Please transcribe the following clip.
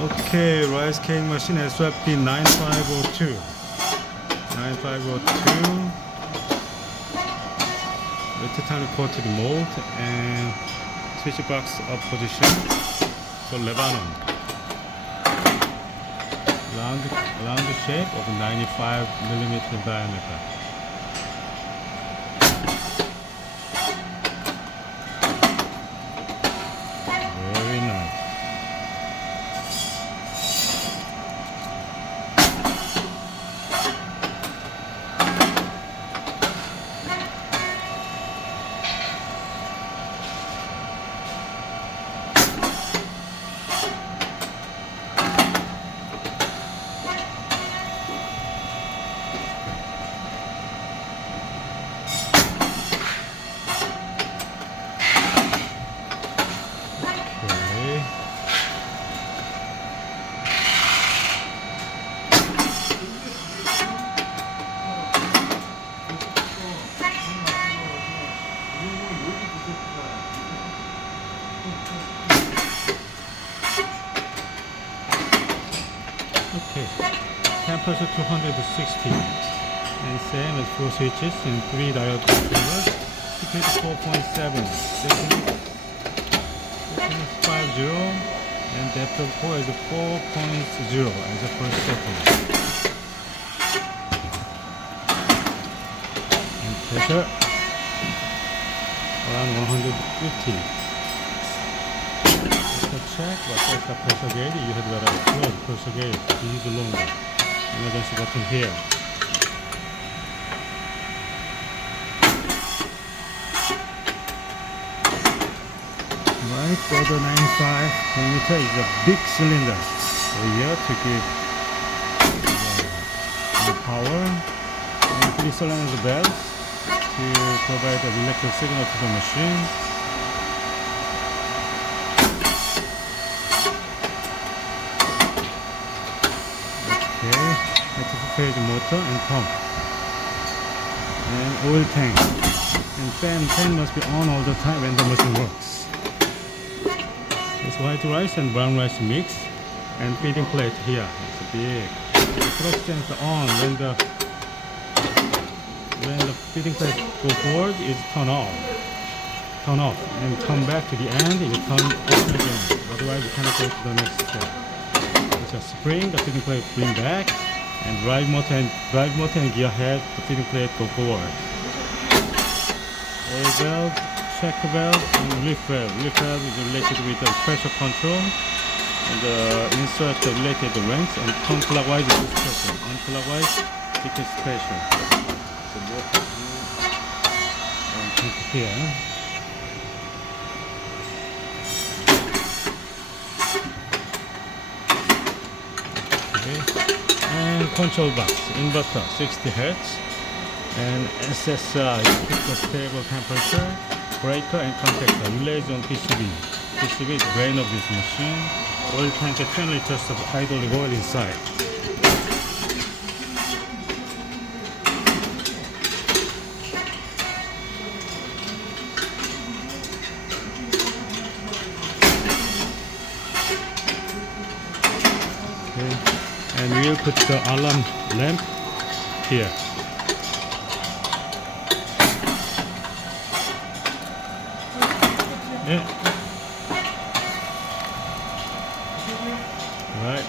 Okay, rice cake machine SYP9502. 9502 with Titanium Coated Mould and switch box up position for Lebanon. Round shape of 95mm diameter. Very nice. Okay, temperature 260 and same as 4 switches and 3 diode controllers. Thickness 4.7, thickness 50 and depth of core is 4.0 as the first setting. And pressure around 150. Check what's the pressure gauge. You had better plug pressure gauge. Use longer. Emergency button here. Right, for the 95mm is a big cylinder. So here to give the power and 3 cylinder belts to provide the electric signal to the machine. Okay, phase motor and pump and oil tank, and fan must be on all the time when the machine works. This white rice and brown rice mix and feeding plate here. It's big. The thrust sensor on when the feeding plate go forward, it turn off, and come back to the end, it turn off again. Otherwise you cannot go to the next step. It's a spring, the feeding plate bring back, and drive motor and gear head, the feeding plate go forward. Oil valve, check valve, and leaf valve. Leaf valve is related with the pressure control, and the insert related to wrench, and turn clockwise is pressure, unclockwise decrease pressure. So both and here. And control box, inverter 60 Hz, and SSI, the stable temperature, breaker and contactor, relays on PCB. PCB is the brain of this machine. Oil tank, 10 liters of hydraulic oil inside. Okay. And we'll put the alarm lamp here. Yeah. Right.